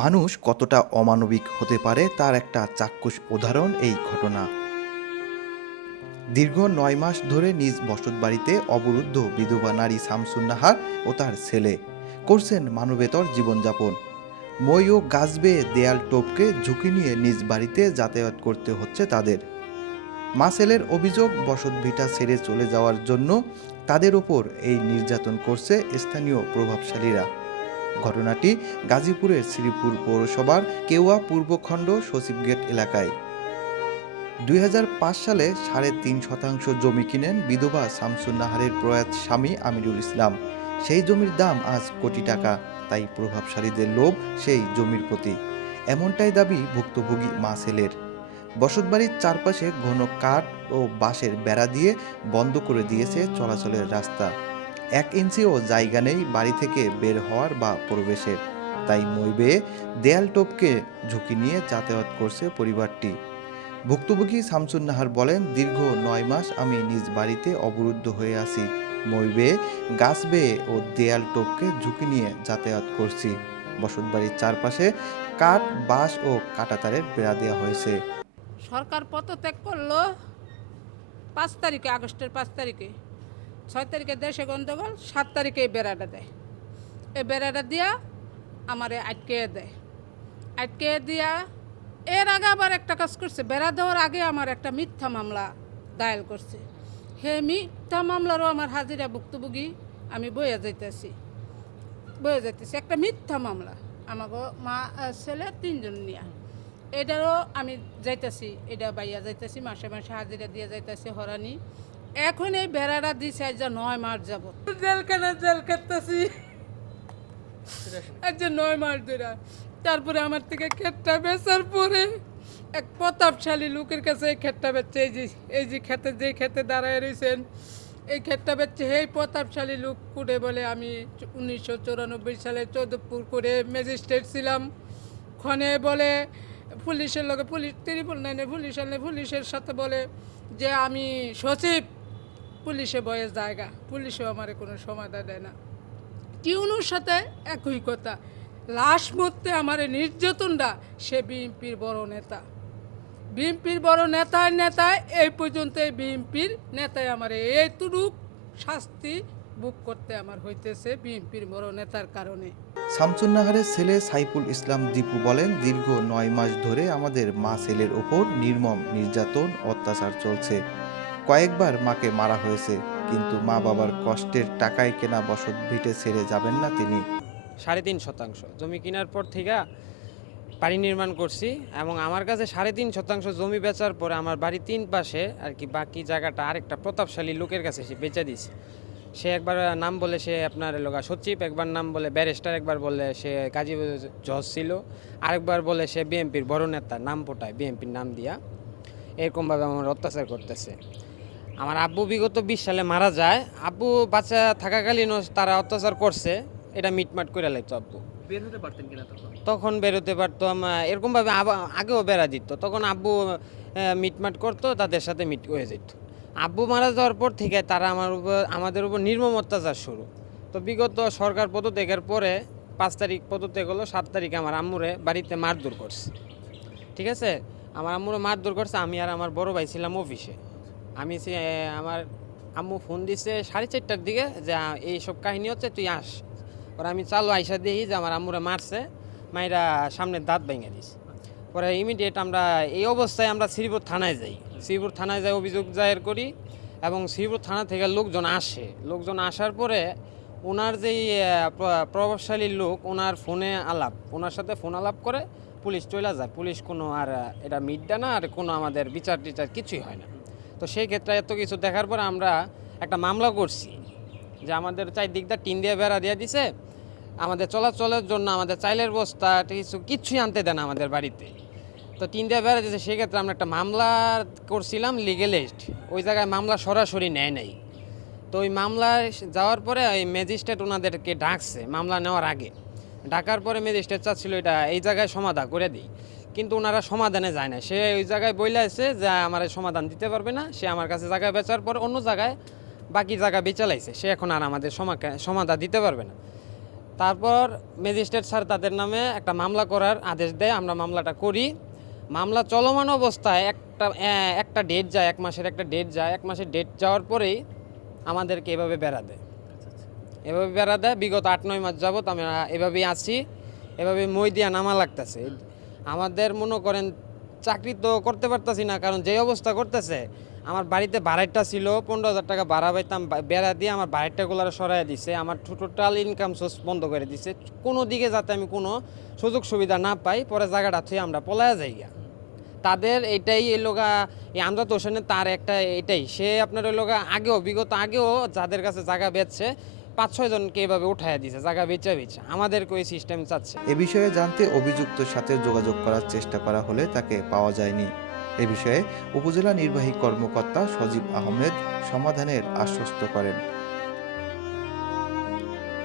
মানুষ কতটা অমানবিক হতে পারে তার একটা চাক্ষুষ উদাহরণ এই ঘটনা। দীর্ঘ ৯ মাস ধরে নিজ বসতবাড়িতে অবরুদ্ধ বিধবা নারী শামসুন নাহার ও তার ছেলে করছেন মানবেতর জীবনযাপন। মই ও গাছ বেয়ে দেয়াল টপকে ঝুঁকি নিয়ে নিজ বাড়িতে যাতায়াত করতে হচ্ছে তাদের। মা ছেলের অভিযোগ, বসতভিটা ছেড়ে চলে যাওয়ার জন্য তাদের ওপর এই নির্যাতন করছে স্থানীয় প্রভাবশালীরা। ঘটনাটি গাজীপুরের শ্রীপুর পৌরসভার কেওয়া পূর্বখণ্ড সচিবগেট এলাকায়। ২০০৫ সালে ৩.৫% জমি কিনেন বিধবা শামসুন নাহারের প্রয়াত স্বামী আমিরুল ইসলাম। সেই জমির দাম আজ কোটি টাকা। তাই প্রভাবশালীদের লোভ সেই জমির প্রতি, এমনটাই দাবি ভুক্তভোগী মা ছেলের। বসতবাড়ির চারপাশে ঘন কাঠ ও বাঁশের বেড়া দিয়ে বন্ধ করে দিয়েছে চলাচলের রাস্তা। ১ ইঞ্চিও জায়গা নেই বাড়ি থেকে বের হওয়ার বা প্রবেশের। তাই মই বেয়ে দেয়াল টপকে ঝুঁকি নিয়ে যাতায়াত করছে পরিবারটি। ভুক্তভোগী শামসুন নাহার বলেন, দীর্ঘ ৯ মাস আমি নিজ বাড়িতে অবরুদ্ধ হয়ে আছি। মই বেয়ে, গাছ বেয়ে ও দেয়াল টপকে ঝুঁকি নিয়ে যাতায়াত করছি। বসতবাড়ির চারপাশে কাঠ, বাঁশ ও কাঁটাতারের বেড়া দেওয়া হয়েছে। সরকার পদত্যাগ করলো ৫ তারিখে, আগস্টের ৫ তারিখে। ৬ তারিখে দেশে গন্ডগোল, ৭ তারিখে এই বেড়াটা দেয়। এই বেড়াটা দিয়া আমারে আটকে দেয়। আটকে দিয়া এর আগে আবার একটা কাজ করছে, বেড়া দেওয়ার আগে আমার একটা মিথ্যা মামলা দায়ের করছে। হে মিথ্যা মামলারও আমার হাজিরা ভুক্তভোগী আমি বইয়া যাইতেছি একটা মিথ্যা মামলা আমাকে মা ছেলে ৩ জন নিয়ে। এটারও আমি যাইতেছি, এটা বাইয়া যাইতেছি, মাসে মাসে হাজিরা দিয়ে যাইতেছি হরানি। এখন এই বেড়াটা দিছে আজ ৯ মাস যাব জেল কাটতেছি আজ ৯ মাস ধরে। তারপরে আমার থেকে ক্ষেতটা বেচার পরে এক প্রতাপশালী লোকের কাছে এই ক্ষেতটা বেচছে। এই যে খেতে দাঁড়ায় রয়েছেন, এই ক্ষেতটা বেচছে এই প্রতাপশালী লোক করে বলে। আমি ১৯৯৪ সালে চৌধপুর করে ম্যাজিস্ট্রেট ছিলাম। ক্ষণে বলে পুলিশের লগে, পুলিশ 999 পুলিশ আনলে পুলিশের সাথে বলে যে আমি সচিব, পুলিশে বয়ের জায়গা, পুলিশেও আমার কোনো সমাধান দেয় না। টিউনুর সাথে একই কথা, লাশ মরতে আমার নির্যাতনটা। সে বিএনপির বড় নেতা, বিএনপির বড় নেতায় এই পর্যন্ত বিএনপির নেতায় আমার এইটুক শাস্তি বুক করতে আমার হইতেছে বিএনপির বড় নেতার কারণে। শামসুন নাহারের ছেলে সাইফুল ইসলাম দীপু বলেন, দীর্ঘ ৯ মাস ধরে আমাদের মা ছেলের ওপর নির্মম নির্যাতন, অত্যাচার চলছে। কয়েকবার মাকে মারা হয়েছে, কিন্তু মা বাবার কষ্টের টাকায় কেনা বসত ভিটে ছেড়ে যাবেন না তিনি। ৩.৫% জমি কেনার পর থেকে বাড়ি নির্মাণ করছি, এবং আমার কাছে ৩.৫% জমি বেচার পরে আমার বাড়ির ৩ পাশে আর কি বাকি জায়গাটা আরেকটা প্রতাপশালী লোকের কাছে সে বেচে দিছে। সে একবার নাম বলে সে আপনার লগা সচিব, একবার নাম বলে ব্যারিস্টার, একবার বলে সে কাজী জজ ছিল, আরেকবার বলে সে বিএনপির বড় নেতা, নাম পোটায় বিএনপির নাম দিয়া। এরকমভাবে আমার অত্যাচার করতেছে। আমার আব্বু বিগত ২০ সালে মারা যায়। আব্বু বাচ্চা থাকাকালীনও তারা অত্যাচার করছে, এটা মিটমাট করে লাগতো। আব্বু বের হতে পারতেন কিনা তখন বেরোতে পারতাম, এরকমভাবে আগেও বেড়া দিত। তখন আব্বু মিটমাট করতো, তাদের সাথে মিট হয়ে যেত। আব্বু মারা যাওয়ার পর থেকে তারা আমাদের উপর নির্মম অত্যাচার শুরু। তো বিগত সরকার পদত্যাগের পরে ৫ তারিখ পদত্যাগ হলো, ৭ তারিখে আমার আম্মুরে বাড়িতে মারধর করছে। ঠিক আছে, আমার আম্মুরে মারধর করছে। আমি আর আমার বড় ভাই ছিলাম অফিসে। আমার আম্মু ফোন দিছে 4:30টার দিকে যে এইসব কাহিনী হচ্ছে, তুই আস। পরে আমি চালু আইসা দেখি যে আমার আম্মুরে মারছে, মাইরা সামনের দাঁত ভেঙে দিছে। পরে ইমিডিয়েট আমরা এই অবস্থায় আমরা শ্রীপুর থানায় যাই। শ্রীপুর থানায় যাই অভিযোগ দায়ের করি, এবং শ্রীপুর থানা থেকে লোকজন আসার পরে ওনার যেই প্রভাবশালী লোক, ওনার সাথে ফোন আলাপ করে পুলিশ চলে যায়। পুলিশ কোনো আর এটা মিটটা না, আর কোনো আমাদের বিচার টিচার কিছুই হয় না। তো সেই ক্ষেত্রে এত কিছু দেখার পর আমরা একটা মামলা করছি যে আমাদের চারদিকটা টিন দিয়ে বেড়া দিয়ে দিছে, আমাদের চলাচলের জন্য আমাদের চাইলের বস্তা কিছুই আনতে দেন আমাদের বাড়িতে। তো টিন দিয়ে বেড়া দিয়েছে, সেক্ষেত্রে আমরা একটা মামলা করছিলাম লিগেলিস্ট। ওই জায়গায় মামলা সরাসরি নেয় নাই। তো ওই মামলা যাওয়ার পরে ওই ম্যাজিস্ট্রেট ওনাদেরকে ডাকছে মামলা নেওয়ার আগে। ডাকার পরে ম্যাজিস্ট্রেট চাচ্ছিল এটা এই জায়গায় সমাধান করে দিই, কিন্তু ওনারা সমাধানে যায় না। সে ওই জায়গায় বইলে আছে যে আমার সমাধান দিতে পারবে না। সে আমার কাছে জায়গায় বেচার পর অন্য জায়গায় বাকি জায়গা বেচে লাইছে, সে এখন আর আমাদের সমাধান দিতে পারবে না। তারপর ম্যাজিস্ট্রেট স্যার তাদের নামে একটা মামলা করার আদেশ দেয়, আমরা মামলাটা করি। মামলা চলমান অবস্থায় একটা ডেট যায়, 1 মাসের একটা ডেট যায়। 1 মাসের ডেট যাওয়ার পরেই আমাদেরকে এভাবে বেড়া দেয়। এভাবে বেড়া দেয়। বিগত 8-9 মাস যাবত আমরা এভাবেই আছি, এভাবে মই দিয়া নামা লাগতেছে। আমাদের মনে করেন চাকরি তো করতে পারতাছি না, কারণ যে অবস্থা করতেছে, আমার বাড়িতে ভাড়াটা ছিল 15,000 টাকা ভাড়া পাইতাম, বেড়া দিয়ে আমার ভাড়াটাগুলো সরাই দিছে, আমার টোটাল ইনকাম সোর্স বন্ধ করে দিছে। কোনো দিকে যাতে আমি কোনো সুযোগ সুবিধা না পাই, পরে জায়গাটা থুয়ে আমরা পলায়া যাই গা। তাদের এটাই এই লোকা, এই আমজাদ হোসেনের তার একটা এটাই, সে আপনার ওই লোকা বিগত আগেও যাদের কাছে জায়গা বেচছে 5-6 জনকে এভাবে উঠাইয়া দিছে, জায়গা বেচা আমাদেরকে ওই সিস্টেম চাচ্ছে। এ বিষয়ে জানতে অভিযুক্তর সাথে যোগাযোগ করার চেষ্টা করা হলে তাকে পাওয়া যায়নি। এ বিষয়ে উপজেলা নির্বাহী কর্মকর্তা সজীব আহমেদ সমাধানের আশ্বস্ত করেন।